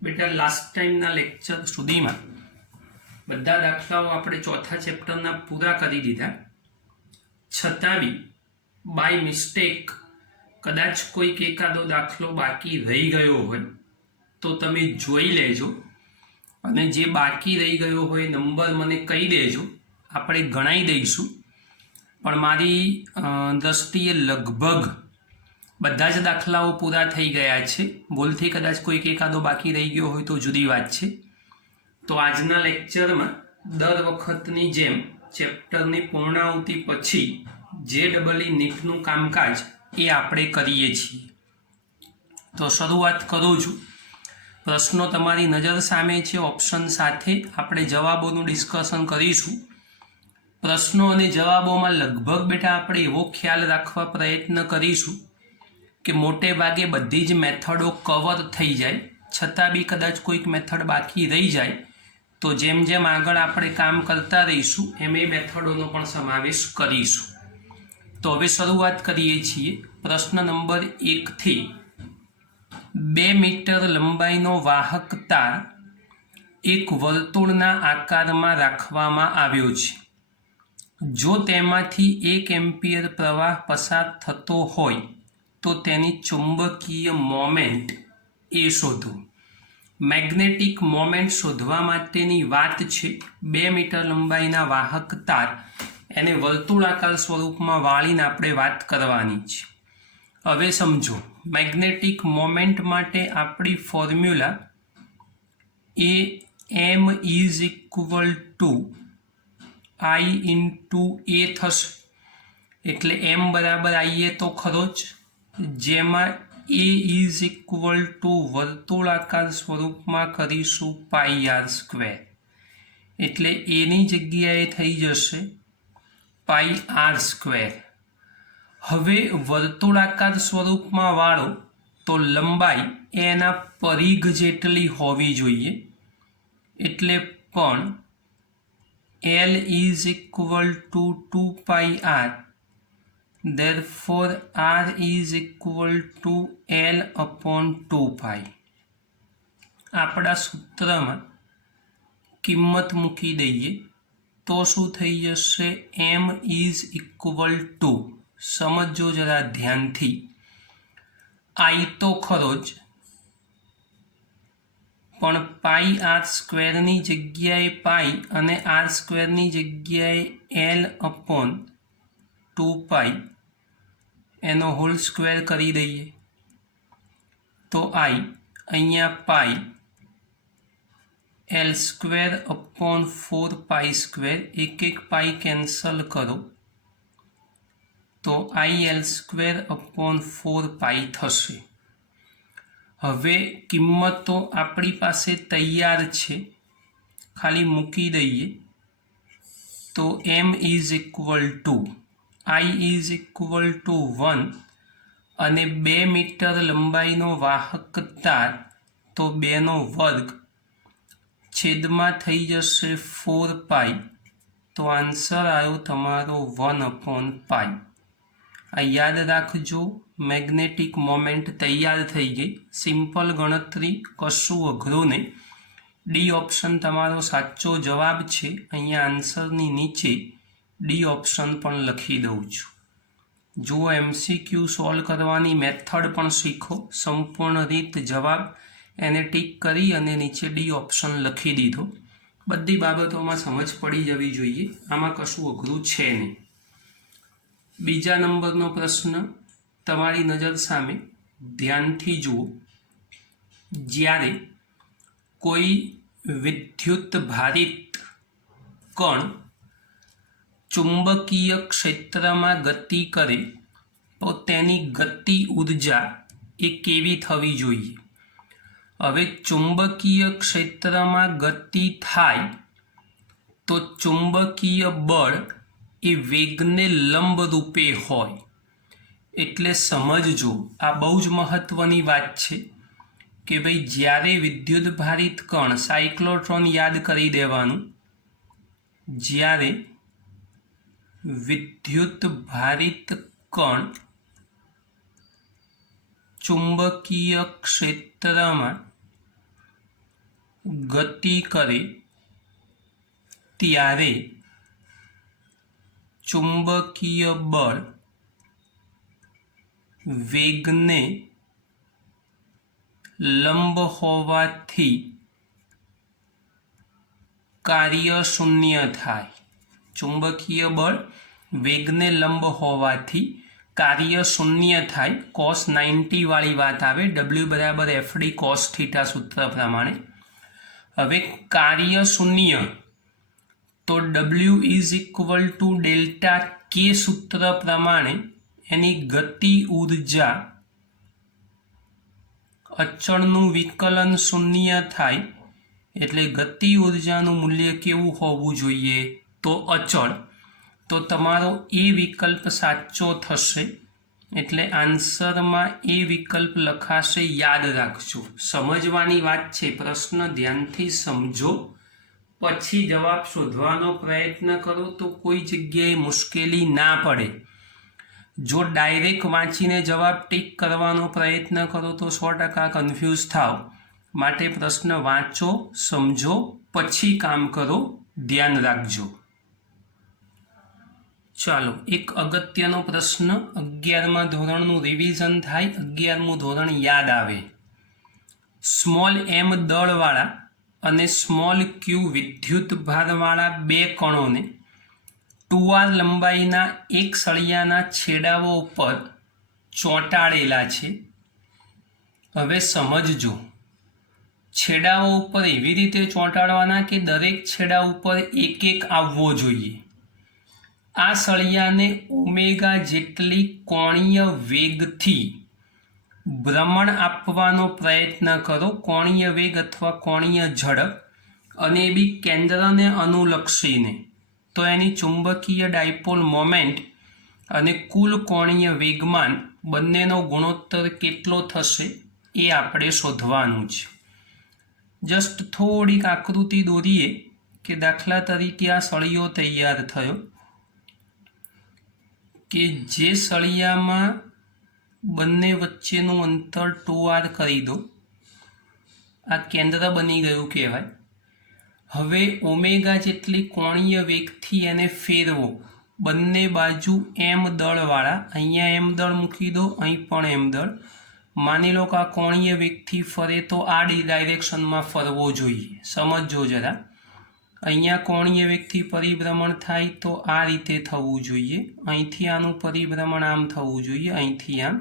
बेटा last टाइमना lecture सुधीमां बधा दाखलाओ आपणे चौथा चेप्टरना पूरा करी दीधा। छतां बी बाय मिस्टेक कदाच कोईक एकादो दाखलो बाकी रही गयो होय तो तमे जोई लेजो अने जे बाकी रही गयो होय नंबर मने कही देजो, आपणे गणाई दईशुं। पण मारी दृष्टिए लगभग बधा ज दाखलाओ पूरा थई गया छे। भूलथी कदाच कोईक एकादो बाकी रही गयो होय तो जुदी वात छे। तो आजना लेक्चर में दर वखतनी जेम चेप्टरनी पूर्णाहुति पछी JEE नीटનું कामकाज ए आपणे करीए छीए। तो शुरुआत करूँ छूं। प्रश्नों तमारी नजर सामे छे, ऑप्शन साथे आपणे जवाबोनुं डिस्कशन करीशुं। प्रश्नों अने जवाबोमां लगभग बेटा आपणे एवो ख्याल राखवा प्रयत्न करीशुं कि मोटे भागे बधी ज मेथडो कवर थई जाय, छतां बी कदाच कोईक मेथड बाकी रही जाए तो जेम जेम आगळ आपणे काम करता रहीशुं एम ए मेथडोनो पण समावेश करीशुं। तो हवे शरूआत करीए छीए। प्रश्न नंबर 1 थी 2 मीटर लंबाईनो वाहक तार एक वर्तुळना आकारमां राखवामां आव्यो छे। जो तेमांथी 1 एम्पियर प्रवाह पसार थतो होय तो तेनी चुंबकीय मोमेंट ए शोधो। मैग्नेटिक मोमेंट शोधवा माटेनी वात छे। 2 मीटर लंबाईना वाहक तार एने वर्तुळाकार स्वरूपमां वाळीने आपणे वात करवानी छे। हवे समझो, मैग्नेटिक मोमेंट माटे आपणी फॉर्म्युला ए M is equal to I into A थशे। एटले एम बराबर आई ए तो खरो ज, जेमां ए इज इक्वल टू वर्तुळाकार स्वरूपमां करीशुं पाई आर स्क्वेर। एटले ए नी जग्याए थई जशे पाई आर स्क्वेर। हवे वर्तुळाकार स्वरूपमां वाळो तो लंबाई एना परिघ जेटली होवी जोईए। एटले पण L is equal to 2 pi r, therefore r is equal to L upon 2 pi। आपड़ा सूत्र में किंमत मूकी दईए तो शू थई जशे m is equal to, समझो जरा ध्यान थी, I तो खरो ज पण पाई आर स्क्वेर नी जग्याए पाई अने आर स्क्वेर नी जग्याए एल अपॉन 2 पाई एनो होल स्क्वेर करी दईए तो आई अहींया pi L square upon 4 pi square, एक एक पाई कैंसल करो तो I L square upon 4 pi थशे। हवे किंमतो आपणी पासे तैयार छे, खाली मूकी दईए तो m is equal to i is equal to 1 अने 2 मीटर लंबाईनो वाहक तार तो 2 नो वर्ग छेदमां थई जशे 4 पाई, तो आंसर आयो तमारो 1 अपॉन पाई। आ याद राखजो, मैग्नेटिक मोमेंट तैयार थई गई। सिंपल गणतरी, कशुं अघरू नहीं। डी ऑप्शन तमारो साचो जवाब छे। अहींया आंसरनी नीचे डी ऑप्शन पण लखी दऊं छुं। जो MCQ सॉल्व करवानी मेथड पण शीखो, संपूर्ण रीत जवाब एने टीक करी अने नीचे डी ऑप्शन लखी दीधो। बधी बाबतोमां समझ पड़ी जवी जोईए, आमां कशुं अघरू छे नहीं। बीजा नंबरनो प्रश्न तमारी नजर सामे ध्यानथी जुओ। ज्यारे कोई विद्युत भारित कण चुंबकीय क्षेत्र में गति करे तो तेनी गति ऊर्जा ए केवी थवी जोईए। हवे चुंबकीय क्षेत्र में गति थाय तो चुंबकीय बळ ए वेगने लंब रूपे होय। एटले समझो, आ बहु ज महत्वनी वात छे कि भाई ज्यारे विद्युत भारित कण, साइक्लोट्रॉन याद करी देवानुं, ज्यारे विद्युत भारित कण चुंबकीय क्षेत्र में ગતિ કરે ત્યારે ચુંબકીય બળ વેગને લંબ હોવાથી કાર્ય શૂન્ય થાય. ચુંબકીય બળ વેગને લંબ હોવાથી કાર્ય શૂન્ય થાય. cos 90 વાળી વાત આવે. W બરાબર FD cos થીટા સૂત્ર પ્રમાણે. હવે કાર્ય શૂન્ય તો W is equal to delta K સૂત્ર પ્રમાણે એની ગતિ ઉર્જા અચળનું વિકલન શૂન્ય થાય. એટલે ગતિ ઉર્જાનું મૂલ્ય કેવું હોવું જોઈએ? તો અચળ. તો તમારો એ વિકલ્પ સાચો થશે. એટલે આન્સરમાં એ વિકલ્પ લખાશે. યાદ રાખજો, સમજવાની વાત છે. પ્રશ્ન ધ્યાનથી સમજો, પછી જવાબ શોધવાનો પ્રયત્ન કરો તો કોઈ જગ્યાએ મુશ્કેલી ના પડે. જો ડાયરેક્ટ વાંચીને જવાબ ટીક કરવાનો પ્રયત્ન કરો તો 100% કન્ફ્યુઝ થાવ. માટે પ્રશ્ન વાંચો, સમજો, પછી કામ કરો. ધ્યાન રાખજો. ચાલો, એક અગત્યનો પ્રશ્ન. 11મા ધોરણનું રિવિઝન થાય, 11મું ધોરણ યાદ આવે. સ્મોલ m દળવાળા અને સ્મોલ q વિદ્યુત ભારવાળા બે કણોને 2r લંબાઈના એક સળિયાના છેડાઓ ઉપર ચોંટાડેલા છે. હવે સમજજો, છેડાઓ ઉપર એવી રીતે ચોંટાડવાના કે દરેક છેડા ઉપર એક એક આવવો જોઈએ. આ સળિયાને ઓમેગા જેટલી કોણીય વેગથી ભ્રમણ આપવાનો પ્રયત્ન કરો. કોણીય વેગ અથવા કોણીય ઝડપ, અને એ બી કેન્દ્રને અનુલક્ષીને. તો એની ચુંબકીય ડાયપોલ મોમેન્ટ અને કુલ કોણીય વેગમાન બંનેનો ગુણોત્તર કેટલો થશે એ આપણે શોધવાનું છે. જસ્ટ થોડીક આકૃતિ દોરીએ કે દાખલા તરીકે આ સળિયો તૈયાર થયો, કે જે સળિયામાં બંને વચ્ચેનું અંતર 2r કરી દો. આ કેન્દ્ર બની ગયું કહેવાય. હવે ઓમેગા જેટલી કોણીય વેગથી એને ફેરવો. બંને બાજુ m દળવાળા, અહીંયા m દળ મૂકી દો, અહીં પણ m દળ. માની લો કે આ કોણીય વેગથી ફરે તો આ ડાયરેક્શનમાં ફરવો જોઈએ. સમજો જરા. અહીંયા કોણીય વેગથી પરિભ્રમણ થાય તો આ રીતે થવું જોઈએ. અહીંથી આનું પરિભ્રમણ આમ થવું જોઈએ, અહીંથી આમ.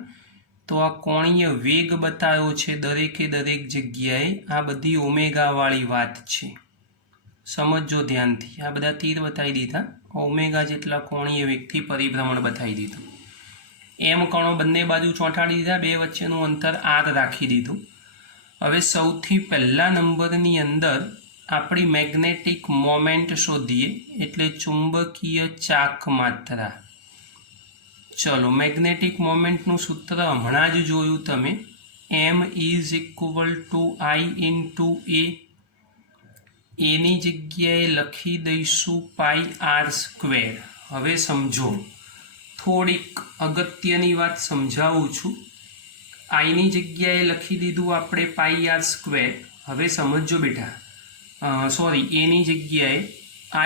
તો આ કોણીય વેગ બતાવ્યો છે દરેકે દરેક જગ્યાએ. આ બધી ઓમેગાવાળી વાત છે. સમજો ધ્યાનથી. આ બધા તીર બતાવી દીધા. ઓમેગા જેટલા કોણીય વેગથી પરિભ્રમણ બતાવી દીધું. m કણો બંને બાજુ ચોંટાડી દીધા, બે વચ્ચેનું અંતર r રાખી દીધું. હવે સૌથી પહેલા નંબરની અંદર આપણી મેગ્નેટિક મોમેન્ટ શોધીએ, એટલે ચુંબકીય ચાક માત્રા. ચલો, મેગ્નેટિક મોમેન્ટનું સૂત્ર હમણાં જ જોયું તમે. m is equal two I into a. એની જગ્યાએ લખી દઈશું πr². હવે સમજો, થોડીક અગત્યની વાત સમજાવું છું. આઈની જગ્યાએ લખી દીધું આપણે πr². હવે સમજો બેટા, એની જગ્યાએ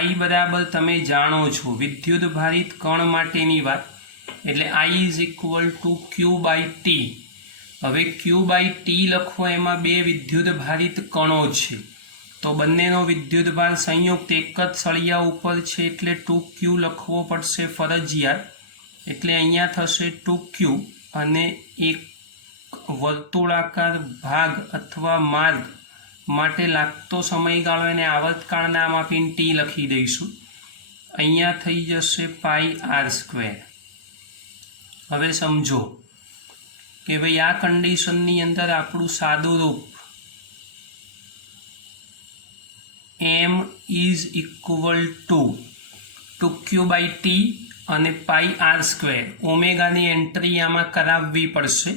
I બરાબર તમે જાણો છો વિદ્યુત ભારિત કણ માટેની વાત, એટલે I is equal two q/t. હવે q/t લખવો, એમાં બે વિદ્યુત ભારિત કણો છે, તો બંનેનો વિદ્યુત ભાર સંયુક્ત એક જ સળિયા ઉપર છે, એટલે 2q લખવો પડશે ફરજિયાત. એટલે અહીંયા થશે 2q, અને એક વર્તુળાકાર ભાગ અથવા માર્ગ માટે લાગતો સમયગાળો એને આવર્તકાળ નામ આપીને t લખી દઈશું. અહીંયા થઈ જશે πr². હવે સમજો કે ભાઈ આ કન્ડિશનની અંદર આપણું સાદું રૂપ m is equal two 2q/t અને πr². ઓમેગાની એન્ટ્રી આમાં કરાવવી પડશે.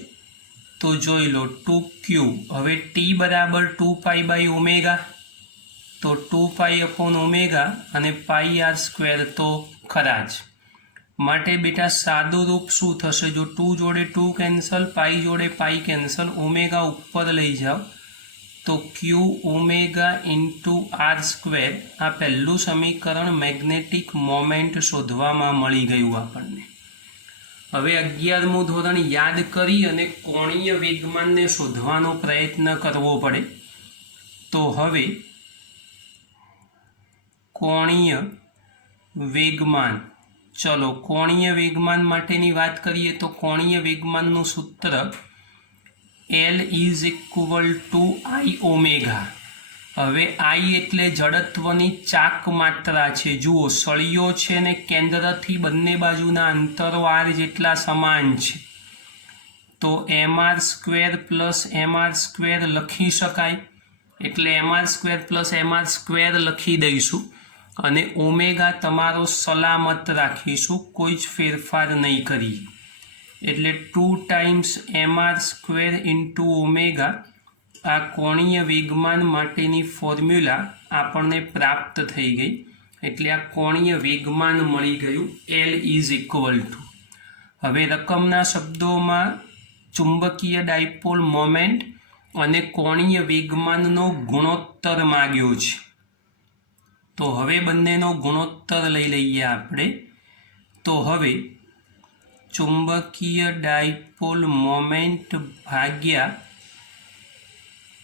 તો જોઈ લો 2q. હવે t બરાબર 2π/ω, તો 2π/ω અને πr² તો ખરા જ. માટે બેટા સાદું રૂપ શું થશે? જો 2 જોડે 2 કેન્સલ, પાઈ જોડે પાઈ કેન્સલ, ઓમેગા ઉપર લઈ જાઓ તો ક્યુ ઓમેગા ઇન્ટુ આર સ્ક્વેર આ પહેલું સમીકરણ મેગ્નેટિક મોમેન્ટ શોધવામાં મળી ગયું આપણને. હવે 11મું ધોરણ યાદ કરી અને કોણીય વેગમાનને શોધવાનો પ્રયત્ન કરવો પડે. તો હવે કોણીય વેગમાન, ચલો કોણીય વેગમાન માટેની વાત કરીએ તો કોણીય વેગમાનનું સૂત્ર L is equal two I omega. હવે આઈ એટલે જડત્વની ચાક માત્રા છે. જુઓ સળિયો છે ને કેન્દ્રથી બંને બાજુના અંતરો આર જેટલા સમાન છે, તો mr square plus mr square લખી શકાય. એટલે mr square plus mr square લખી દઈશું અને ઓમેગા તમારો સલામત રાખીશું, કોઈ જ ફેરફાર નહીં કરીએ. એટલે 2 times mr square into omega આ કોણીય વેગમાન માટેની ફોર્મ્યુલા આપણને પ્રાપ્ત થઈ ગઈ. એટલે આ કોણીય વેગમાન મળી ગયું L ઇઝ ઇક્વલ ટુ. હવે રકમના શબ્દોમાં ચુંબકીય ડાયપોલ મોમેન્ટ અને કોણીય વેગમાનનો ગુણોત્તર માગ્યો છે. તો હવે બંનેનો ગુણોત્તર લઈ લઈએ આપણે. તો હવે ચુંબકીય ડાયપોલ મોમેન્ટ ભાગ્યા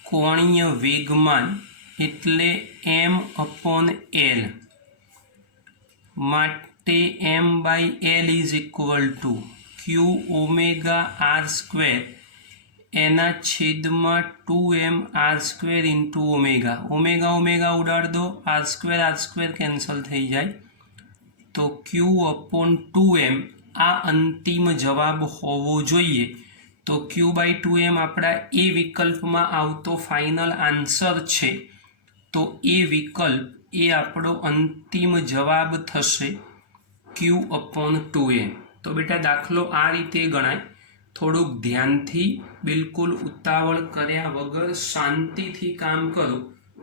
કોણીય વેગમાન એટલે m/L માટે m/L is equal to q omega r square એના છેદમાં 2m r square into omega. Omega omega ઉડાડ દો, આર સ્ક્વેર કેન્સલ થઈ જાય. તો Q/2m આ અંતિમ જવાબ હોવો જોઈએ. તો Q/2m આપણા એ વિકલ્પમાં આવતો ફાઇનલ આન્સર છે. તો એ વિકલ્પ એ આપણો અંતિમ જવાબ થશે Q/2m. તો બેટા દાખલો આ રીતે ગણાય. થોડુંક ધ્યાનથી, બિલકુલ ઉતાવળ કર્યા વગર શાંતિથી કામ કરો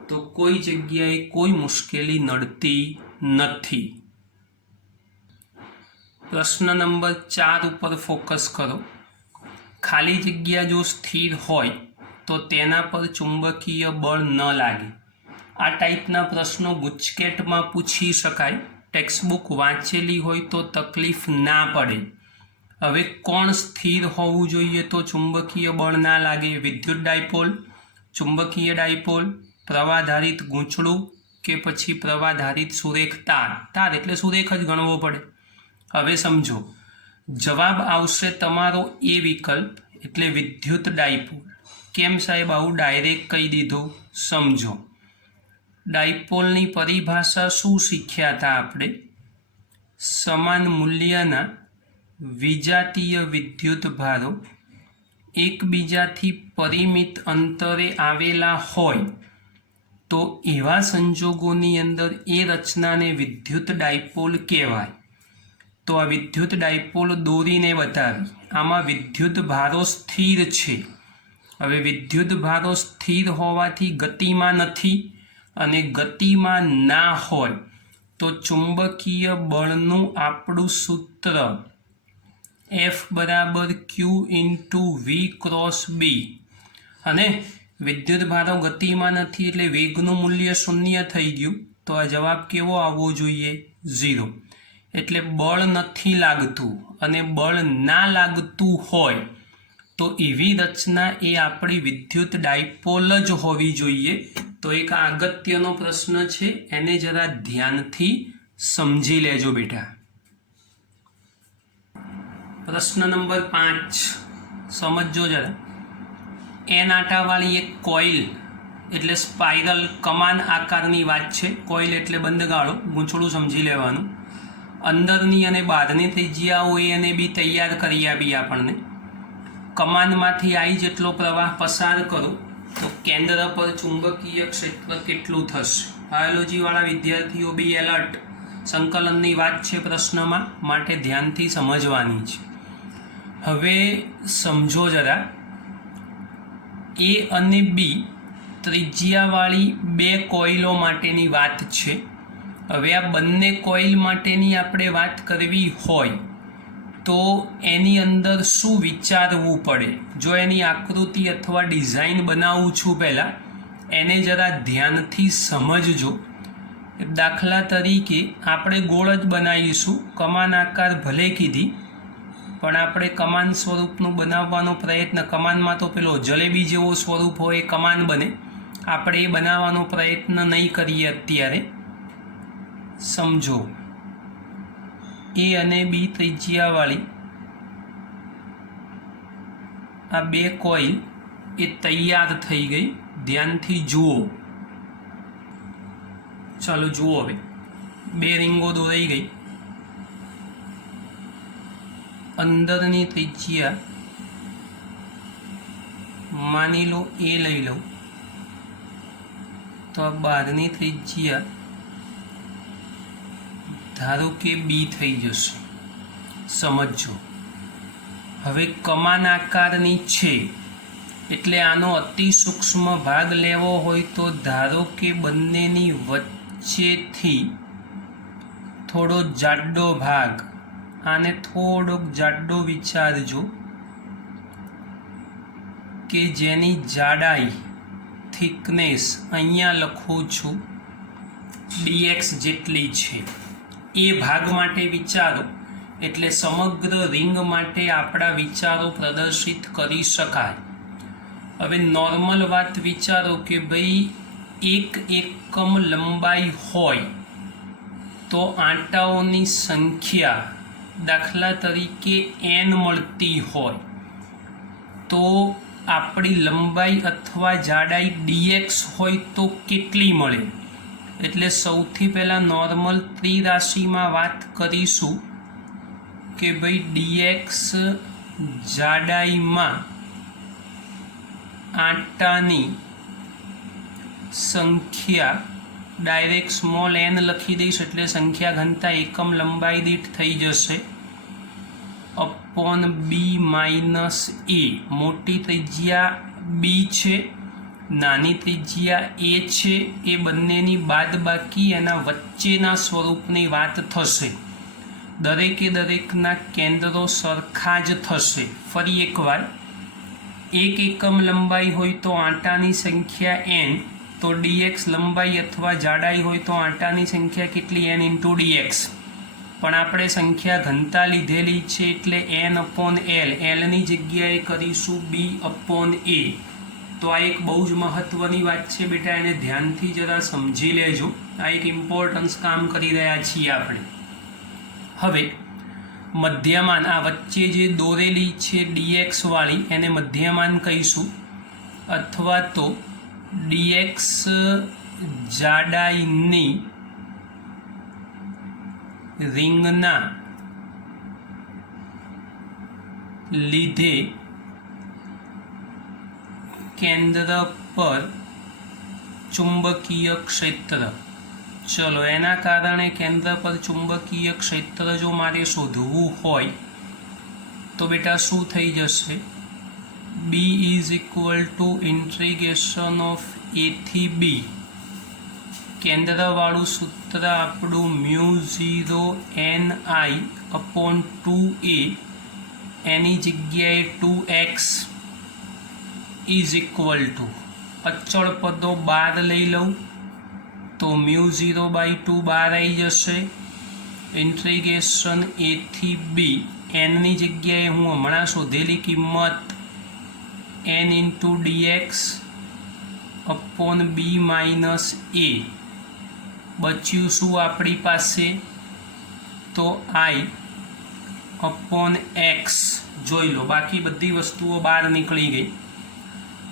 તો કોઈ જગ્યાએ કોઈ મુશ્કેલી નડતી નથી. પ્રશ્ન નંબર 4 ઉપર ફોકસ કરો. ખાલી જગ્યા જો સ્થિર હોય તો તેના પર ચુંબકીય બળ ન લાગે. આ ટાઈપના પ્રશ્નો ગુજકેટમાં પૂછી શકાય. ટેક્સ્ટબુક વાંચેલી હોય તો તકલીફ ના પડે. હવે કોણ સ્થિર હોવું જોઈએ તો ચુંબકીય બળ ના લાગે? વિદ્યુત ડાયપોલ, ચુંબકીય ડાયપોલ, પ્રવાધારિત ગૂંચળું કે પછી પ્રવાધારિત સુરેખ તાર. તાર એટલે સુરેખ જ ગણવો પડે. હવે સમજો, જવાબ આવશે તમારો એ વિકલ્પ એટલે વિદ્યુત ડાયપોલ. કેમ સાહેબ આવું ડાયરેક્ટ કહી દીધું? સમજો, ડાયપોલની પરિભાષા શું શીખ્યા હતા આપણે? સમાન મૂલ્યના વિજાતીય વિદ્યુત ભારો એકબીજાથી પરિમિત અંતરે આવેલા હોય તો એવા સંજોગોની અંદર એ રચનાને વિદ્યુત ડાયપોલ કહેવાય. તો આ વિદ્યુત ડાયપોલ દોરીને બતાવી. આમાં વિદ્યુત ભારો સ્થિર છે. હવે વિદ્યુત ભારો સ્થિર હોવાથી ગતિમાં નથી, અને ગતિમાં ના હોય તો ચુંબકીય બળનું આપણું સૂત્ર F બરાબર Q into V cross B. અને વિદ્યુત ભારો ગતિમાં નથી એટલે વેગનું મૂલ્ય 0 થઈ ગયું. તો આ જવાબ કેવો આવવો જોઈએ? 0. એટલે બળ નથી લાગતું, અને બળ ના લાગતું હોય તો એવી રચના એ આપણી વિદ્યુત ડાયપોલ જ હોવી જોઈએ. તો એક અગત્યનો પ્રશ્ન છે, એને જરા ધ્યાનથી સમજી લેજો બેટા. પ્રશ્ન નંબર 5 સમજો જરા. એન આટાવાળી એક કોઇલ એટલે સ્પાઇરલ કમાન આકારની વાત છે. કોઇલ એટલે બંધગાળો, ગૂંચળું સમજી લેવાનું. અંદરની અને બહારની ત્રિજ્યા હોય એને બી તૈયાર કરી આપી આપણને. કમાનમાંથી આઈ જેટલો પ્રવાહ પસાર કરો તો કેન્દ્ર પર ચુંબકીય ક્ષેત્ર કેટલું થશે? બાયોલોજીવાળા વિદ્યાર્થીઓ બી એલર્ટ. સંકલનની વાત છે પ્રશ્નમાં, માટે ધ્યાનથી સમજવાની છે. હવે સમજો જરા, એ અને બી ત્રિજ્યાવાળી 2 કોઇલો માટેની વાત છે. હવે આ બંને કોઇલ માટેની આપણે વાત કરવી હોય તો એની અંદર શું વિચારવું પડે? જો એની આકૃતિ અથવા ડિઝાઇન બનાવું છું પહેલાં, એને જરા ધ્યાનથી સમજજો. દાખલા તરીકે આપણે ગોળ જ બનાવીશું, કમાન આકાર ભલે કીધી પણ આપણે કમાન સ્વરૂપનું બનાવવાનો પ્રયત્ન, કમાનમાં તો પેલો જલેબી જેવો સ્વરૂપ હોય એ કમાન બને, આપણે એ બનાવવાનો પ્રયત્ન નહીં કરીએ અત્યારે. સમજો, એ અને બી ત્રિજ્યાવાળી આ બે કોઇલ એ તૈયાર થઈ ગઈ. ધ્યાનથી જુઓ. ચાલો જુઓ, હવે બે રીંગો દોરાઈ ગઈ. અંદરની ત્રિજ્યા માની લો એ લઈ લઉં તો આ બહારની ત્રિજ્યા ધારો કે બી થઈ જશે. સમજો, હવે કમાન આકારની છે એટલે આનો અતિ સૂક્ષ્મ ભાગ લેવો હોય તો ધારો કે બંનેની વચ્ચેથી થોડો જાડો ભાગ, આને થોડોક જાડો વિચારજો કે જેની જાડાઈ, થિકનેસ અહીંયા લખું છું dx જેટલી છે, એ ભાગ માટે વિચારો એટલે સમગ્ર રિંગ માટે આપણા વિચારો પ્રદર્શિત કરી શકાય. હવે નોર્મલ વાત વિચારો કે ભાઈ એક એકમ લંબાઈ હોય તો આંટાઓની સંખ્યા દાખલા તરીકે n મળતી હોય તો આપણી લંબાઈ અથવા જાડાઈ dx હોય તો કેટલી મળે. એટલે સૌથી પહેલાં નોર્મલ ત્રિરાશિમાં વાત કરીશું કે ભાઈ dx જાડાઈમાં આંટાની સંખ્યા, ડાયરેક્ટ સ્મોલ n લખી દઈશ એટલે સંખ્યા ઘનતા એકમ લંબાઈ દીઠ થઈ જશે અપોન બી માઇનસ એ. મોટી ત્રિજ્યા બી છે, નાની ત્રિજ્યા એ છે, એ બંનેની બાદબાકી એના વચ્ચેના સ્વરૂપની વાત થશે. દરેકે દરેકના કેન્દ્રો સરખા જ થશે. ફરી એકવાર, એક એકમ લંબાઈ હોય તો આંટાની સંખ્યા n, તો dx લંબાઈ અથવા જાડાઈ હોય તો આંટાની સંખ્યા કેટલી, n ઇન્ટુ dx. પણ આપણે સંખ્યા ઘનતા લીધેલી છે એટલે n અપોન l, lની જગ્યાએ કરીશું b અપોન a. તો આ એક બહુ જ મહત્ત્વની વાત છે બેટા, એને ધ્યાનથી જરા સમજી લેજો. આ એક ઇમ્પોર્ટન્સ કામ કરી રહ્યા છીએ આપણે. હવે મધ્યમાન, આ વચ્ચે જે દોરેલી છે dx વાળી એને મધ્યમાન કહીશું, અથવા તો dx જાડાઈની રિંગના લીધે કેન્દ્ર પર ચુંબકીય ક્ષેત્ર. ચલો, એના કારણે કેન્દ્ર પર ચુંબકીય ક્ષેત્ર જો મારે શોધવું હોય તો બેટા શું થઈ જશે, B is equal two integration of a થી b. કેન્દ્રવાળું સૂત્ર આપણું μ0 ni અપોન 2a, એની જગ્યાએ 2x ઇઝ ઇક્વલ ટુ અચળ પદો 12 લઈ લઉં તો μ0/2 બહાર આવી જશે. ઇન્ટિગ્રેશન a થી b, એનની જગ્યાએ હું હમણાં શોધેલી કિંમત n into dx upon b minus a. બચ્યું શું આપણી પાસે, તો i અપોન x. જોઈ લો, બાકી બધી વસ્તુઓ બહાર નીકળી ગઈ.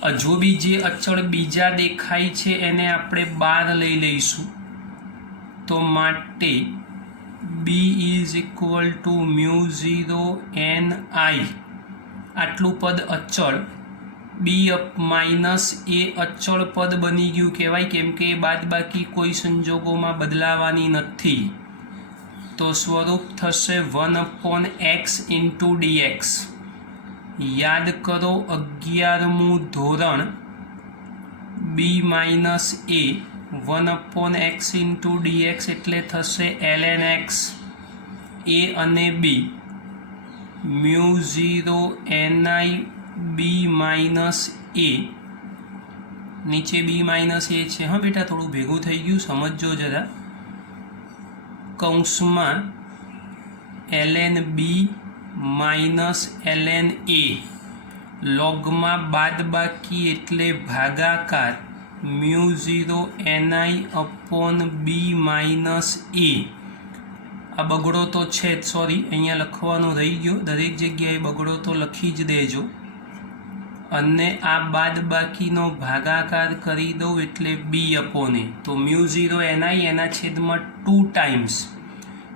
હજુ બી જે અચળ બીજા દેખાય છે એને આપણે બહાર લઈ લઈશું. તો માટે b is equal to μ0 ni, આટલું પદ અચળ, b અપ માઇનસ એ અચળ પદ બની ગયું કહેવાય, કેમ કે એ બાદબાકી કોઈ સંજોગોમાં બદલાવાની નથી. તો સ્વરૂપ થશે 1/x ઇન્ટુ dx. યાદ કરો 11મું ધોરણ, b માઇનસ એ 1/x ઇન્ટુ dx એટલે થશે ln x. a અને b μ0 ni b minus a નીચે બી માઇનસ એ છે। હા બેટા, થોડું ભેગું થઈ ગયું, સમજજો જરા। કૌંસમાં ln બી માઇનસ ln એ, લોગમાં બાદ બાકી એટલે ભાગાકાર મ્યુ 0 ni અપોન બી માઇનસ એ। આ બગડો તો છે જ, સોરી અહીંયા લખવાનું રહી ગયો, દરેક જગ્યાએ બગડો તો લખી જ દેજો। અને આ બાદ બાકીનો ભાગાકાર કરી દઉં એટલે બી અપોન એ, તો મ્યુ 0 ni એના છેદમાં 2 ટાઈમ્સ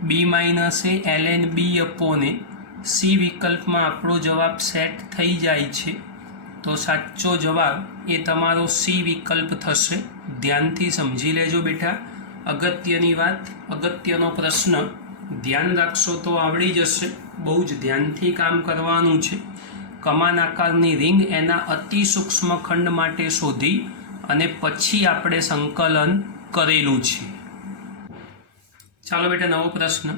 બી માઇનસ એ ln બી અપોન એ। સી વિકલ્પમાં આપણો જવાબ સેટ થઈ જાય છે, તો સાચો જવાબ એ તમારો સી વિકલ્પ થશે। ધ્યાનથી સમજી લેજો બેટા। અગત્યની વાત, અગત્યનો પ્રશ્ન, ધ્યાન રાખશો તો આવડી જશે। બહુ જ ધ્યાનથી કામ કરવાનું છે। કમાન આકારની રિંગ એના અતિ સૂક્ષ્મ ખંડ માટે શોધી અને પછી આપણે સંકલન કરેલું છે। ચાલો બેટા, નવો પ્રશ્ન।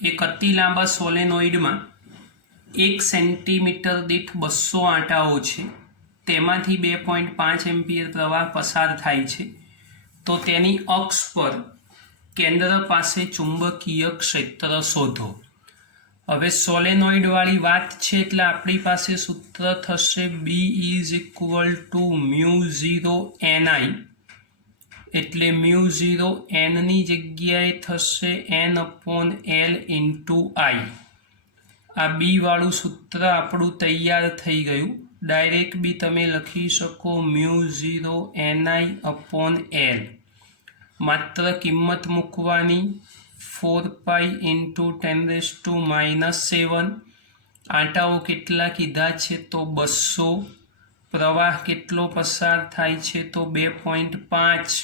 એક અતિ લાંબા સોલેનોઇડમાં 1 સેન્ટીમીટર દીઠ 200 આંટાઓ છે, તેમાંથી 2.5 એમ્પિયર પ્રવાહ પસાર થાય છે, તો તેની અક્ષ પર કેન્દ્ર પાસે ચુંબકીય ક્ષેત્ર શોધો। હવે સોલેનોઇડવાળી વાત છે એટલે આપણી પાસે સૂત્ર થશે B = મ્યુ 0 ni, એટલે મ્યુ 0 n ની જગ્યાએ થશે n upon l into i। આ બી વાળું સૂત્ર આપણું તૈયાર થઈ ગયું। ડાયરેક્ટ બી તમે લખી શકો મ્યુ 0 ni અપોન l, માત્ર કિંમત મૂકવાની 4 પાઈ ઇન્ટુ 10⁻⁻7। આંટાઓ કેટલા કીધા છે તો 200। પ્રવાહ કેટલો પસાર થાય છે તો 2.5,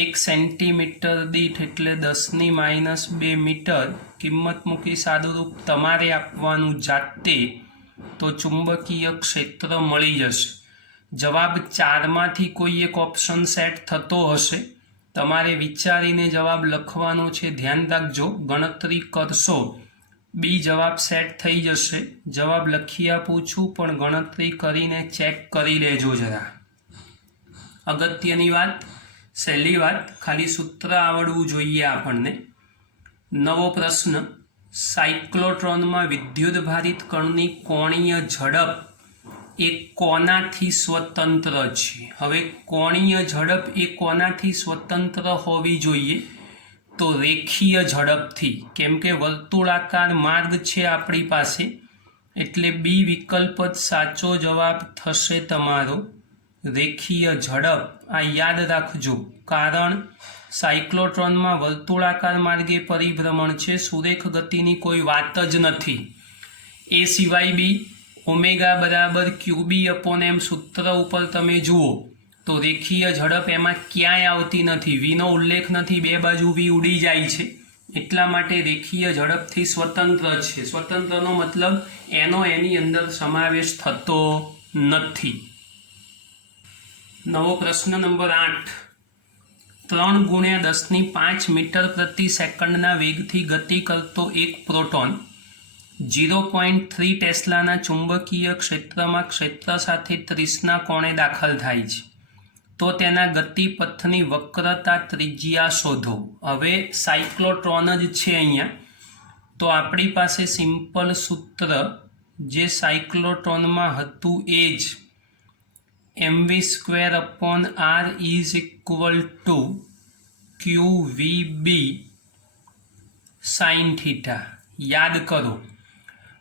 1 સેન્ટીમીટર દીઠ એટલે 10⁻²મીટર। કિંમત મૂકી સાદુરૂપ તમારે આપવાનું જાતે, તો ચુંબકીય ક્ષેત્ર મળી જશે। જવાબ 4માંથી કોઈ એક ઓપ્શન સેટ થતો હશે, તમારે વિચારીને જવાબ લખવાનો છે। ધ્યાન રાખજો, ગણતરી કરશો બી જવાબ સેટ થઈ જશે। જવાબ લખી આપું છું પણ ગણતરી કરીને ચેક કરી લેજો જરા। અગત્યની વાત, સહેલી વાત, ખાલી સૂત્ર આવડવું જોઈએ આપણને। નવો પ્રશ્ન। સાયક્લોટ્રોનમાં વિદ્યુતભારિત કણની કોણીય ઝડપ એ કોનાથી સ્વતંત્ર છે? હવે કોણીય ઝડપ એ કોનાથી સ્વતંત્ર હોવી જોઈએ તો રેખીય ઝડપથી, કેમ કે વર્તુળાકાર માર્ગ છે આપણી પાસે, એટલે બી વિકલ્પ જ સાચો જવાબ થશે તમારો, રેખીય ઝડપ। આ યાદ રાખજો, કારણ સાયક્લોટ્રોનમાં વર્તુળાકાર માર્ગે પરિભ્રમણ છે, સુરેખ ગતિની કોઈ વાત જ નથી। એ સિવાય બી ઓમેગા બરાબર ક્યુબી અપોન એમ સૂત્ર ઉપર તમે જુઓ તો રેખીય ઝડપ એમાં ક્યાંય આવતી નથી, વીનો ઉલ્લેખ નથી, બે બાજુ વી ઉડી જાય છે, એટલા માટે રેખીય ઝડપથી સ્વતંત્ર છે। સ્વતંત્રનો મતલબ એનો એની અંદર સમાવેશ થતો નથી। નવો પ્રશ્ન નંબર 8। 3 × 10⁵ મીટર પ્રતિ સેકન્ડના વેગથી ગતિ કરતો એક પ્રોટોન 0.3 ટેસ્લાના ચુંબકીય ક્ષેત્રમાં ક્ષેત્ર સાથે 30ના કોણે દાખલ થાય છે, તો તેના ગતિપથની વક્રતા ત્રિજ્યા શોધો। હવે સાયક્લોટ્રોન જ છે અહીંયા, તો આપણી પાસે સિમ્પલ સૂત્ર જે સાયક્લોટ્રોનમાં હતું એ જ mv²/r = qvb sin θ। યાદ કરો।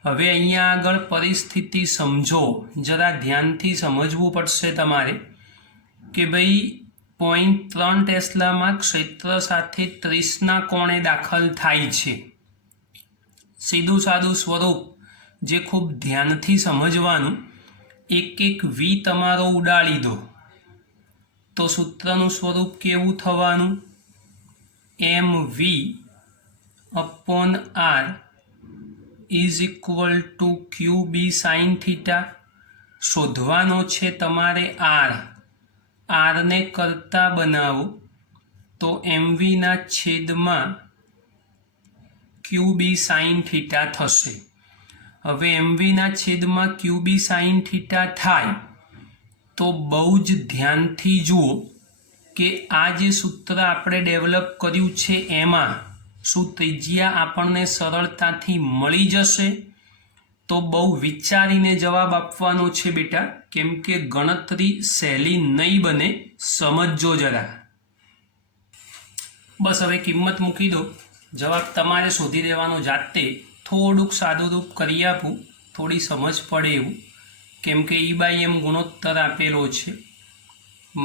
હવે અહીંયા આગળ પરિસ્થિતિ સમજો, જરા ધ્યાનથી સમજવું પડશે તમારે કે ભાઈ 0.3 ટેસ્લામાં ક્ષેત્ર સાથે 30ના કોણે દાખલ થાય છે। સીધું સાદું સ્વરૂપ જે ખૂબ ધ્યાનથી સમજવાનું, એક એક વી તમારો ઉડાડી દો તો સૂત્રનું સ્વરૂપ કેવું થવાનું, mv/r = qb sin θ। શોધવાનો છે તમારે r ને કરતા બનાવો તો mv/qb sin θ થશે। હવે mv/qb sin θ થાય તો બહુ જ ધ્યાનથી જુઓ કે આ જે સૂત્ર આપણે ડેવલપ કર્યું છે એમાં શું ત્રિજ્યા આપણને સરળતાથી મળી જશે? તો બહુ વિચારીને જવાબ આપવાનો છે બેટા, કેમ કે ગણતરી સહેલી નહીં બને, સમજજો જરા. બસ હવે કિંમત મૂકી દો, જવાબ તમારે શોધી દેવાનો જાતે. થોડુંક સાદુરૂપ કરી આપું, થોડી સમજ પડે એવું, કેમ કે E/m ગુણોત્તર આપેલો છે,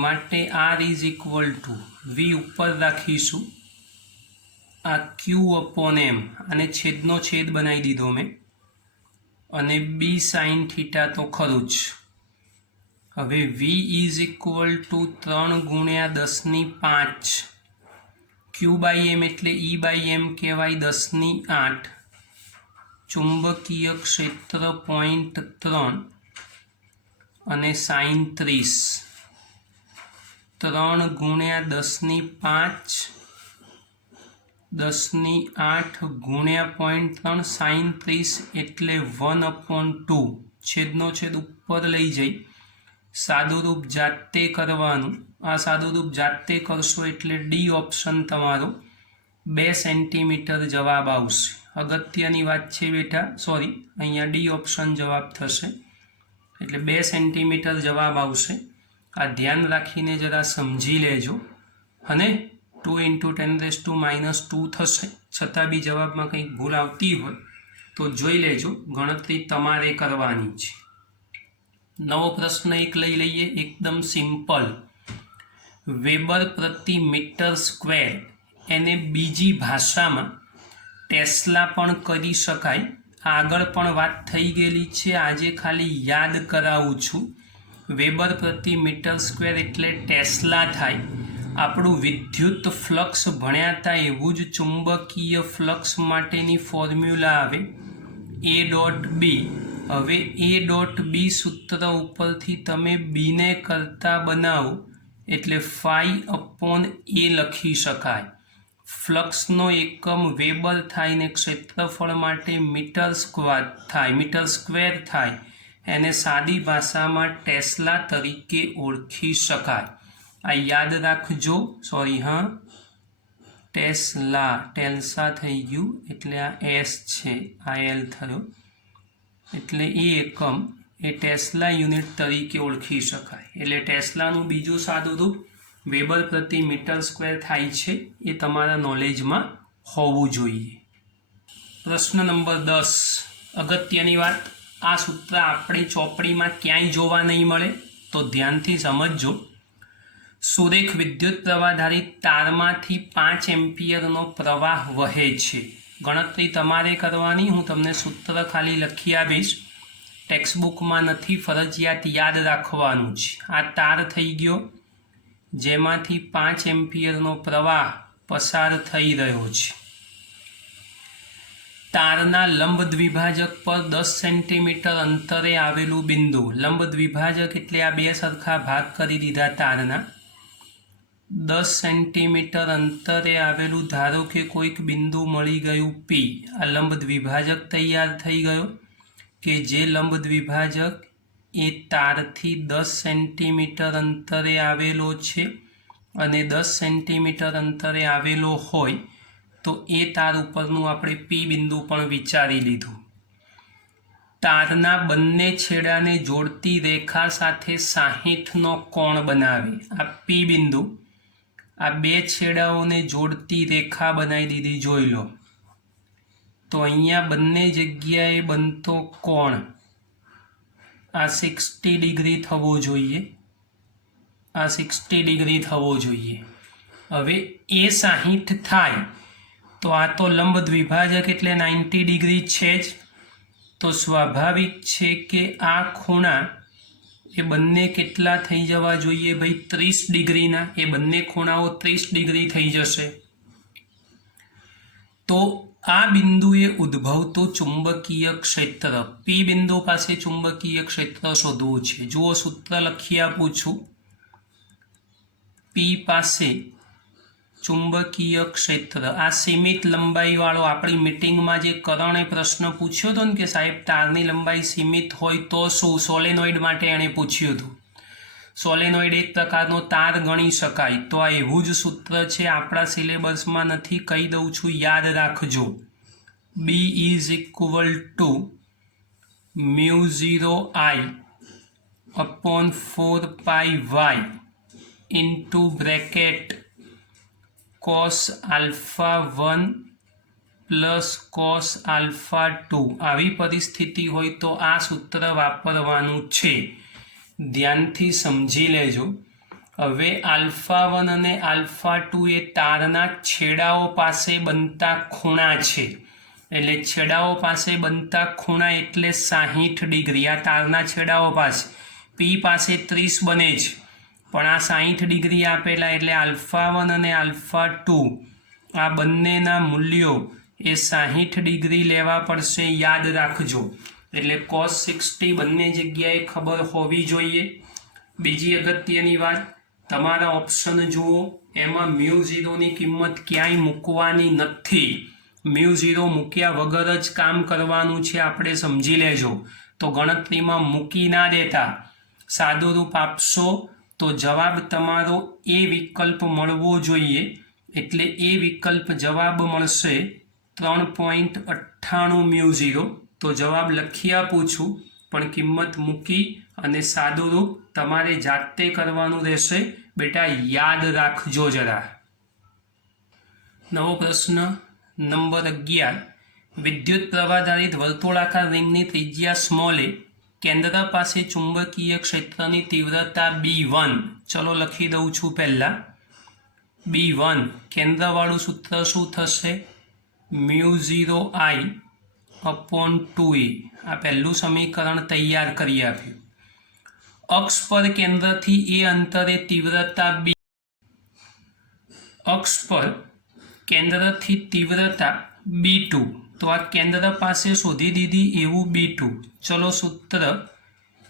માટે R is equal two V ઉપર રાખીશું, આ Q/m, અને છેદનો છેદ બનાવી દીધો મેં, અને B sin θ તો ખરું જ. હવે V ઇઝ ઇક્વલ ટુ 3 ગુણ્યા 10⁵, Q/m એટલે E/m કહેવાય 10⁸, ચુંબકીય ક્ષેત્ર 0.3 અને sin 30, 3 ગુણ્યા 10⁵, 10⁸ ગુણ્યા 0.3 sin 30 એટલે 1/2, છેદનો છેદ ઉપર લઈ જઈ સાદુરૂપ જાતે કરવાનું. આ સાદુરૂપ જાતે કરશો એટલે ડી ઓપ્શન તમારો 2 સેન્ટીમીટર જવાબ આવશે. અગત્યની વાત છે બેટા, સોરી, અહીંયા ડી ઓપ્શન જવાબ થશે, એટલે 2 સેન્ટીમીટર જવાબ આવશે. આ ધ્યાન રાખીને જરા સમજી લેજો. અને 2 × 10⁻² થશે, છતાં બી જવાબમાં કંઈક ભૂલ આવતી હોય તો જોઈ લેજો, ગણતરી તમારે કરવાની છે. નવો પ્રશ્ન એક લઈ લઈએ, એકદમ સિમ્પલ. વેબર પ્રતિ મીટર સ્ક્વેર એને બીજી ભાષામાં ટેસ્લા પણ કરી શકાય. આગળ પણ વાત થઈ ગયેલી છે, આજે ખાલી યાદ કરાવું છું. વેબર પ્રતિ મીટર સ્ક્વેર એટલે ટેસ્લા થાય. આપણું વિદ્યુત ફ્લક્સ ભણ્યા હતા એવું જ ચુંબકીય ફ્લક્સ માટેની ફોર્મ્યુલા આવે A.B. હવે A.B સૂત્ર ઉપરથી તમે બીને કરતા બનાવો એટલે φ/a લખી શકાય. ફ્લક્સનો એકમ વેબર થાય ને ક્ષેત્રફળ માટે મીટર સ્ક્વેર થાય, એને સાદી ભાષામાં ટેસ્લા તરીકે ઓળખી શકાય. આ યાદ રાખજો, સોરી ટેસ્લા થઈ ગયું, એટલે આ S છે, આ L થયો, એટલે એ એકમ એ ટેસ્લા યુનિટ તરીકે ઓળખી શકાય. એટલે ટેસ્લાનું બીજું સાદું રૂપ વેબર પ્રતિ મીટર સ્ક્વેર થાય છે, એ તમારા નોલેજમાં હોવું જોઈએ. પ્રશ્ન નંબર 10, અગત્યની વાત, આ સૂત્ર આપણી ચોપડીમાં ક્યાંય જોવા નહીં મળે, તો ધ્યાનથી સમજજો. સુરેખ વિદ્યુત પ્રવાહધારી તારમાંથી 5 એમ્પિયરનો પ્રવાહ વહે છે. ગણતરી તમારે કરવાની, હું તમને સૂત્ર ખાલી લખી આપીશ, ટેક્સ્ટબુકમાં નથી, ફરજિયાત યાદ રાખવાનું છે. આ તાર થઈ ગયો જેમાંથી 5 એમ્પિયરનો પ્રવાહ પસાર થઈ રહ્યો છે. તારના લંબ દ્વિભાજક પર 10 સેન્ટીમીટર અંતરે આવેલું બિંદુ. લંબ દ્વિભાજક એટલે આ બે સરખા ભાગ કરી દીધા તારના. 10 સેન્ટીમીટર અંતરે આવેલું, ધારો કે કોઈક બિંદુ મળી ગયું P. આ લંબ દ્વિભાજક તૈયાર થઈ ગયો, કે જે લંબ દ્વિભાજક એ તારથી 10 સેન્ટીમીટર અંતરે આવેલો છે, અને 10 સેન્ટીમીટર અંતરે આવેલો હોય તો એ તાર ઉપરનું આપણે P બિંદુ પણ વિચારી લીધું. તારના બંને છેડાને જોડતી રેખા સાથે 60નો કોણ બનાવે. આ P બિંદુ આ બે છેડાઓને જોડતી રેખા બનાવી દીધી, જોઈ લો. તો અહીંયા બંને જગ્યાએ બનતો કોણ આ 60 ડિગ્રી થવો જોઈએ, આ 60 ડિગ્રી થવો જોઈએ. હવે એ 60 થાય તો આ તો લંબ દ્વિભાજક એટલે 90 ડિગ્રી છે જ, તો સ્વાભાવિક છે કે આ ખૂણા એ બંને કેટલા થઈ જવા જોઈએ ભાઈ, 30 ડિગ્રીના. એ બંને ખૂણાઓ 30 ડિગ્રી થઈ જશે. તો આ બિંદુએ ઉદ્ભવતું ચુંબકીય ક્ષેત્ર, P બિંદુ પાસે ચુંબકીય ક્ષેત્ર શોધવું છે. જુઓ, સૂત્ર લખી આપું છું. P પાસે ચુંબકીય ક્ષેત્ર, આ સીમિત લંબાઈવાળો, આપણી મીટિંગમાં જે કરણે પ્રશ્ન પૂછ્યો હતો ને કે સાહેબ તારની લંબાઈ સીમિત હોય તો શું, સોલેનોઇડ માટે એણે પૂછ્યું હતું. સોલેનોઇડ એક પ્રકારનો તાર ગણી શકાય. તો આ એવું જ સૂત્ર છે, આપણા સિલેબસમાં નથી, કહી દઉં છું, યાદ રાખજો. B is equal two μ0I upon 4πy into bracket cos alpha 1 plus cos alpha 2. આવી પરિસ્થિતિ હોય તો આ સૂત્ર વાપરવાનું છે, ધ્યાનથી સમજી લેજો. હવે આલ્ફા 1 અને આલ્ફા 2 એ તારના છેડાઓ પાસે બનતા ખૂણા છે, એટલે છેડાઓ પાસે બનતા ખૂણા એટલે 60 ડિગ્રી. આ તારના છેડાઓ પાસે પી પાસે 30 બને છે, પણ આ 60 ડિગ્રી આપેલા, એટલે આલ્ફા 1 અને આલ્ફા 2 આ બંનેના મૂલ્યો એ 60 ડિગ્રી લેવા પડશે, યાદ રાખજો. એટલે cos 60 બંને જગ્યાએ ખબર હોવી જોઈએ. બીજી અગત્યની વાત, તમારા ઓપ્શન જુઓ, એમાં μ0ની કિંમત ક્યાંય મૂકવાની નથી. μ0 મૂક્યા વગર જ કામ કરવાનું છે, આપણે સમજી લેજો. તો ગણતરીમાં મૂકી ના દેતા, સાદુરૂપ આપશો તો જવાબ તમારો એ વિકલ્પ મળવો જોઈએ. એટલે એ વિકલ્પ જવાબ મળશે 3.98 μ0. તો જવાબ લખી આપું છું, પણ કિંમત મૂકી અને સાદુરૂપ તમારે જાતે કરવાનું રહેશે. બેટા યાદ રાખજો જરા. નવો પ્રશ્ન નંબર 11. વિદ્યુત પ્રવાહધારિત વર્તુળાકાર રિંગની ત્રિજ્યા સ્મોલ એ, કેન્દ્ર પાસે ચુંબકીય ક્ષેત્રની તીવ્રતા B1. ચલો લખી દઉં છું પહેલા. B1 કેન્દ્રવાળું સૂત્ર શું થશે? μ0I upon 2a. આ પહેલું સમીકરણ તૈયાર કરી આપ્યું. અક્ષ પર કેન્દ્રથી એ અંતરે તીવ્રતા B. અક્ષ પર કેન્દ્રથી તીવ્રતા B2. તો આ કેન્દ્ર પાસે શોધી દીધી એવું B2. ચલો સૂત્ર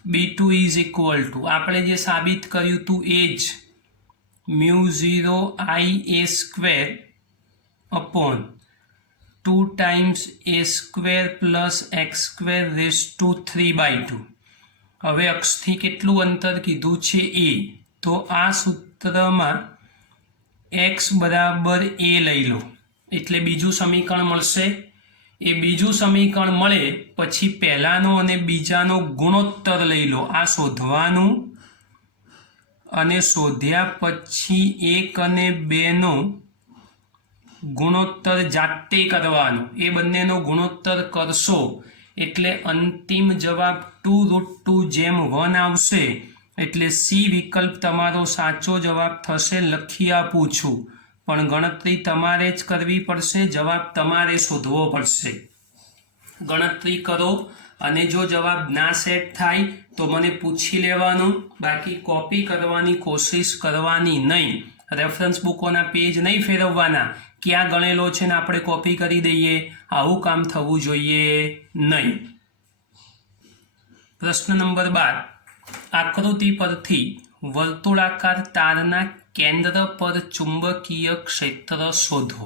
B2 ઇઝ ઇક્વલ ટુ આપણે જે સાબિત કર્યું હતું એ જ μ0I square upon 2 times a square plus x square raise to 3/2. હવે અક્ષથી કેટલું અંતર કીધું છે એ, તો આ સૂત્રમાં x બરાબર a લઈ લો, એટલે બીજું સમીકરણ મળશે. એ બીજું સમીકરણ મળે પછી પહેલાનો અને બીજાનો ગુણોત્તર લઈ લો. આ શોધવાનું, અને શોધ્યા પછી 1 અને 2 નો ગુણોત્તર જાતે કરવાનો. એ બંનેનો ગુણોત્તર કરશો એટલે અંતિમ જવાબ 2√2/1 આવશે. એટલે સી વિકલ્પ તમારો સાચો જવાબ થશે. લખી આપું છું, પણ ગણતરી તમારે જ કરવી પડશે, જવાબ તમારે શોધવો પડશે. ગણતરી કરો અને જો જવાબ ના સેટ થાય તો મને પૂછી લેવાનું, બાકી કોપી કરવાની કોશિશ કરવાની નહીં. રેફરન્સ બુકોના પેજ નહીં ફેરવવાના, ક્યાં ગણેલો છે ને આપણે કોપી કરી દઈએ, આવું કામ થવું જોઈએ નહીં. પ્રશ્ન નંબર 12. આકૃતિ પરથી વર્તુળાકાર તારના કેન્દ્ર પર ચુંબકીય ક્ષેત્ર શોધો.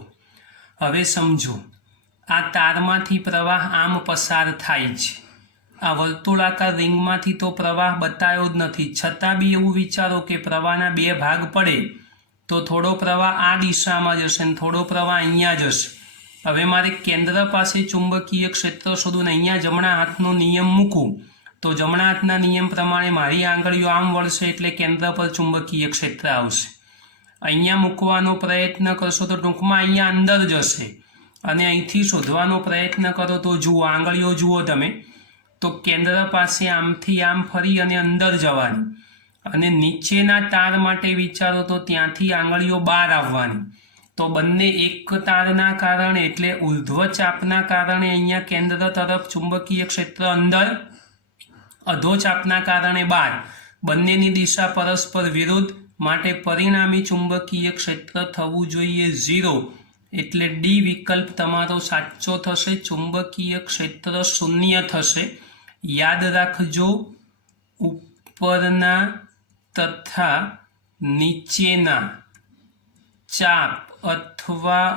હવે સમજો, આ તારમાંથી પ્રવાહ આમ પસાર થાય છે. આ વર્તુળાકાર રિંગમાંથી તો પ્રવાહ બતાવ્યો જ નથી, છતાં બી એવું વિચારો કે પ્રવાહના 2 ભાગ પડે તો થોડો પ્રવાહ આ દિશામાં જશે અને થોડો પ્રવાહ અહીંયા જશે. હવે મારે કેન્દ્ર પાસે ચુંબકીય ક્ષેત્ર શોધવું, અહીંયા જમણા હાથનો નિયમ મૂકું તો જમણા હાથના નિયમ પ્રમાણે મારી આંગળીઓ આમ વળશે એટલે કેન્દ્ર પર ચુંબકીય ક્ષેત્ર આવશે. અહીંયા મૂકવાનો પ્રયત્ન કરશો તો ટૂંકમાં અહીંયા અંદર જશે, અને અહીંથી શોધવાનો પ્રયત્ન કરો તો જુઓ, આંગળીઓ જુઓ તમે, તો કેન્દ્ર પાસે આમથી આમ ફરી અને અંદર જવાની. અને નીચેના તાર માટે વિચારો તો ત્યાંથી આંગળીઓ બહાર આવવાની. તો બંને એક તારના કારણે એટલે ઉર્ધ્વ ચાપના કારણે અહીંયા કેન્દ્ર તરફ ચુંબકીય ક્ષેત્ર અંદર, અધો ચાપના કારણે બહાર. બંનેની દિશા પરસ્પર વિરુદ્ધ, માટે પરિણામી ચુંબકીય ક્ષેત્ર થવું જોઈએ 0. એટલે ડી વિકલ્પ તમારો સાચો થશે. ચુંબકીય ક્ષેત્ર 0 થશે. યાદ રાખજો, ઉપરના તથા નીચેના ચાપ અથવા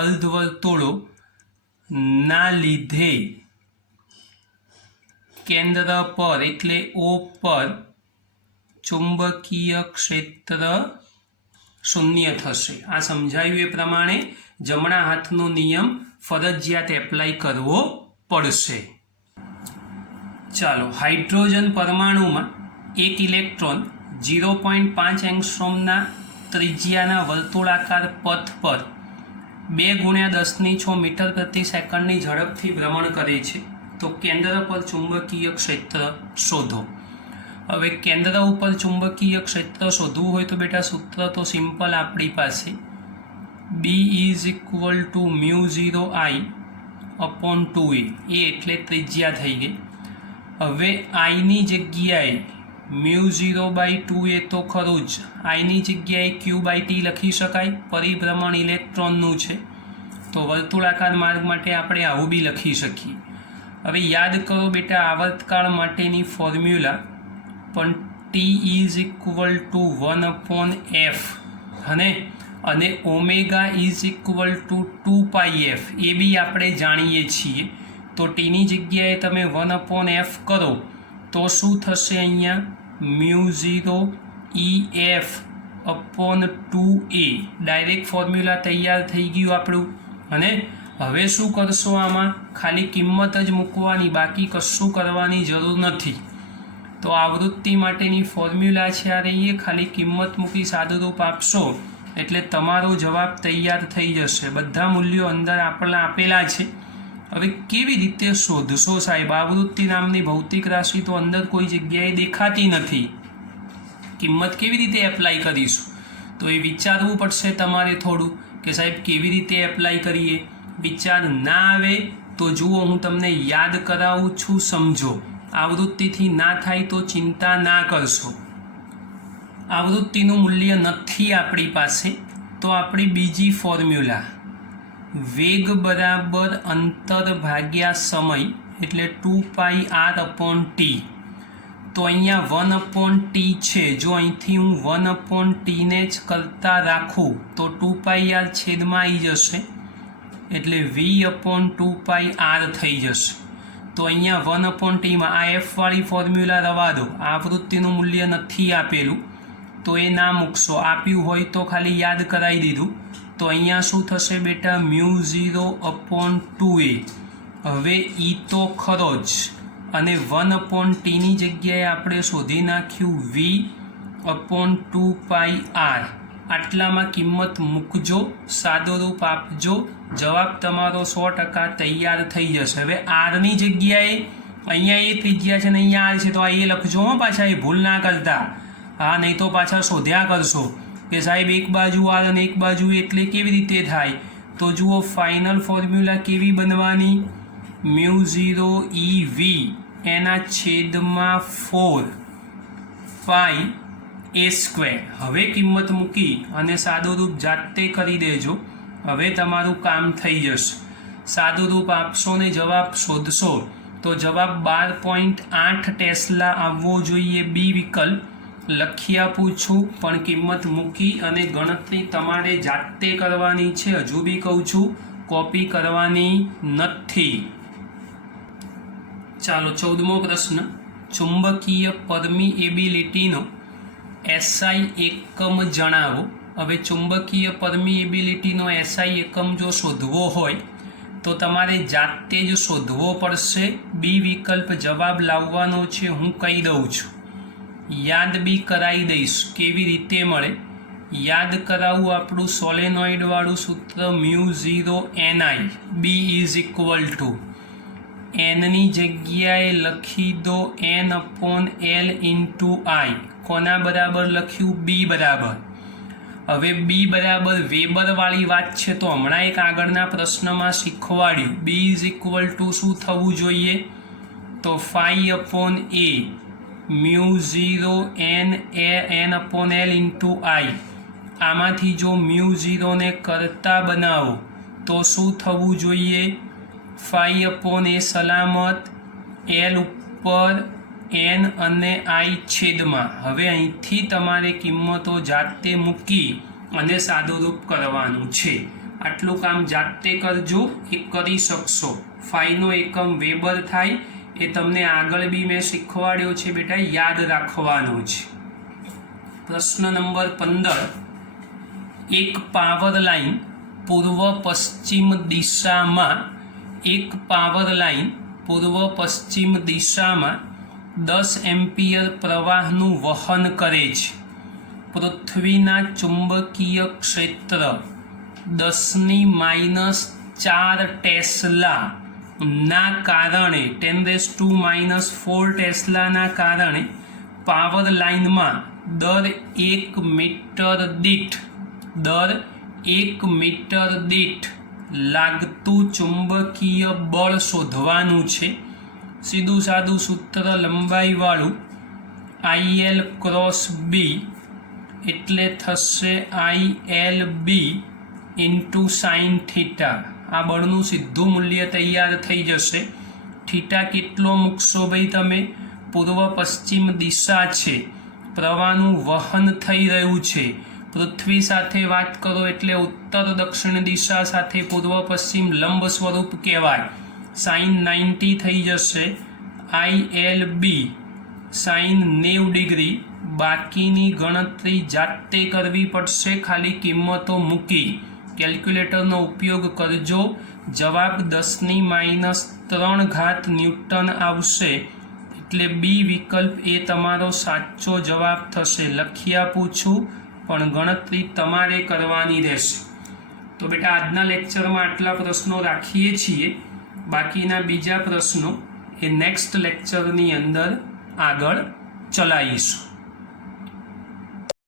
અર્ધવર્તુળો ના લીધે કેન્દ્ર પર એટલે ઓ પર ચુંબકીય ક્ષેત્ર શૂન્ય થશે. આ સમજાયું એ પ્રમાણે જમણા હાથનો નિયમ ફરજિયાત એપ્લાય કરવો પડશે. ચાલો, હાઇડ્રોજન પરમાણુમાં એક ઇલેક્ટ્રોન 0.5 એંગસ્ટ્રોમના ત્રિજ્યાના વર્તુળાકાર પથ પર 2 × 10⁶ મીટર પ્રતિ સેકન્ડની ઝડપથી ભ્રમણ કરે છે. તો કેન્દ્ર પર ચુંબકીય ક્ષેત્ર શોધો. હવે કેન્દ્ર ઉપર ચુંબકીય ક્ષેત્ર શોધવું હોય તો બેટા સૂત્ર તો સિમ્પલ આપણી પાસે B = μ0I/2a. એ એટલે ત્રિજ્યા થઈ ગઈ. હવે આઈની જગ્યાએ μ0/2a તો ખરું જ, આઈની જગ્યાએ q/t લખી શકાય. પરિભ્રમણ ઇલેક્ટ્રોનનું છે તો વર્તુળાકાર માર્ગ માટે આપણે આવું બી લખી શકીએ. હવે યાદ કરો બેટા આવર્તકાળ માટેની ફોર્મ્યુલા પણ T = 1/f અને ઓમેગા = 2πf એ બી આપણે જાણીએ છીએ. તો ટીની જગ્યાએ તમે 1/f કરો તો શું થશે? અહીંયા μ0EF/2a ડાયરેક્ટ ફોર્મ્યુલા તૈયાર થઈ ગયું આપણું. અને હવે શું કરશો? આમાં ખાલી કિંમત જ મૂકવાની, બાકી કશું કરવાની જરૂર નથી. તો આવૃત્તિ માટેની ફોર્મ્યુલા છે આ રહીએ, ખાલી કિંમત મૂકી સાદુરૂપ આપશો એટલે તમારો જવાબ તૈયાર થઈ જશે. બધા મૂલ્યો અંદર આપેલા છે. હવે કેવી રીતે શોધશો સાહેબ? આવૃત્તિ નામની ભૌતિક રાશિ તો અંદર કોઈ જગ્યાએ દેખાતી નથી, કિંમત કેવી રીતે એપ્લાય કરીશું? તો એ વિચારવું પડશે તમારે થોડું કે સાહેબ કેવી રીતે એપ્લાય કરીએ. વિચાર ના આવે તો જુઓ, હું તમને યાદ કરાવું છું, સમજો. આવૃત્તિથી ના થાય તો ચિંતા ના કરશો. આવૃત્તિનું મૂલ્ય નથી આપણી પાસે તો આપણી બીજી ફોર્મ્યુલા વેગ બરાબર અંતર ભાગ્યા સમય એટલે 2πr/t. તો અહીંયા 1/t છે. જો અહીંથી હું 1/t ને જ કરતા રાખું તો 2πr છેદમાં આવી જશે એટલે v/2πr થઈ જશે. તો અહીંયા 1/t માં આ f વાળી ફોર્મ્યુલા રવા દો. આવૃત્તિનું મૂલ્ય નથી આપેલું તો એ ના મૂકશો, આપ્યું હોય તો ખાલી યાદ કરાવી દીધું. તો અહીંયા શું થશે બેટા? μ0/2a. હવે ઈ તો ખરો જ, અને 1/t ની જગ્યાએ આપણે શોધી નાખ્યું v/2πr. આટલામાં કિંમત મૂકજો, સાદુરૂપ આપજો, જવાબ તમારો 100% તૈયાર થઈ જશે. હવે આરની જગ્યાએ અહીંયા એ ત્રિજ્યા છે ને અહીંયા આર છે તો આ એ લખજો હો પાછા, એ ભૂલ ના કરતા. હા, નહીં તો પાછા શોધ્યા કરશો કે સાહેબ એક બાજુ આર અને એક બાજુ એટલે કેવી રીતે થાય? તો જુઓ, ફાઇનલ ફોર્મ્યુલા કેવી બનવાની? μ0EV/4πa². હવે કિંમત મૂકી અને સાદુરૂપ જાતે કરી દેજો. હવે તમારું કામ થઈ જશે. સાદુરૂપ આપશો ને જવાબ શોધશો તો જવાબ 12.8 ટેસ્લા આવવો જોઈએ. બી વિકલ્પ લખી આપું છું, પણ કિંમત મૂકી અને ગણતરી તમારે જાતે કરવાની છે. હજુ બી કહું છું, કોપી કરવાની નથી. ચાલો, 14મો પ્રશ્ન. ચુંબકીય પરમિએબિલિટીનો SI એકમ જણાવો. હવે ચુંબકીય પરમિએબિલિટીનો SI એકમ જો શોધવો હોય તો તમારે જાતે જ શોધવો પડશે. બી વિકલ્પ જવાબ લાવવાનો છે, હું કહી દઉં છું. યાદ બી કરાવી દઈશ કેવી રીતે મળે. યાદ કરાવું આપણું સોલેનોઇડ વાળું સૂત્ર μ0NI. B = n ની જગ્યાએ લખી દો n/l × I. કોના બરાબર લખ્યું? B બરાબર. હવે B બરાબર વેબર વાળી વાત છે તો હમણાં એક આગળના પ્રશ્નમાં શીખવાડ્યું. B = શું થવું જોઈએ? તો 5/a μ0n/l × I. આમાંથી જો μ0 ને કરતા બનાવો તો શું થવું જોઈએ? 5/a સલામત, l ઉપર, n અને I છેદમાં. હવે અહીંથી તમારે કિંમતો જાતે મૂકી અને સાદુરૂપ કરવાનું છે. આટલું કામ જાતે કરજો, એ કરી શકશો. 5નો એકમ વેબર થાય, એ તમને આગળ બી મેં શીખવાડ્યો છે બેટા, યાદ રાખવાનો છે. પ્રશ્ન નંબર 15, એક પાવર લાઈન પૂર્વ પશ્ચિમ દિશામાં પૂર્વ પશ્ચિમ દિશામાં 10 એમ્પિયર પ્રવાહનું વહન કરે છે. પૃથ્વીના ચુંબકીય ક્ષેત્ર 10⁻⁴ ટેસ્લા ના કારણે 10⁻⁴ ટેસ્લાના કારણે પાવર લાઇનમાં દર 1 મીટર દીઠ લાગતું ચુંબકીય બળ શોધવાનું છે. સીધું સાદું સૂત્ર લંબાઈવાળું, IL ક્રોસ B એટલે થશે ILB ઇન્ટુ સાઇન થીટા. આ બળનું સીધું મૂલ્ય તૈયાર થઈ જશે. થીટા કેટલો મૂકશો ભાઈ તમે? પૂર્વ પશ્ચિમ દિશા છે, પ્રવાહનું વહન થઈ રહ્યું છે. પૃથ્વી સાથે વાત કરો એટલે ઉત્તર દક્ષિણ દિશા સાથે પૂર્વ પશ્ચિમ લંબ સ્વરૂપ કહેવાય. સાઇન 90 થઈ જશે. ILB sine 90 degree. બાકીની ગણતરી જાતે કરવી પડશે, ખાલી કિંમતો મૂકી. કેલ્ક્યુલેટરનો ઉપયોગ કરજો. જવાબ 10⁻³ ન્યૂટન આવશે. એટલે બી વિકલ્પ એ તમારો સાચો જવાબ થશે. લખી આપું છું, પણ ગણતરી તમારે કરવાની રહેશે. તો બેટા આજના લેક્ચરમાં આટલા પ્રશ્નો રાખીએ છીએ. બાકીના બીજા પ્રશ્નો એ નેક્સ્ટ લેક્ચરની અંદર આગળ ચલાવીશું.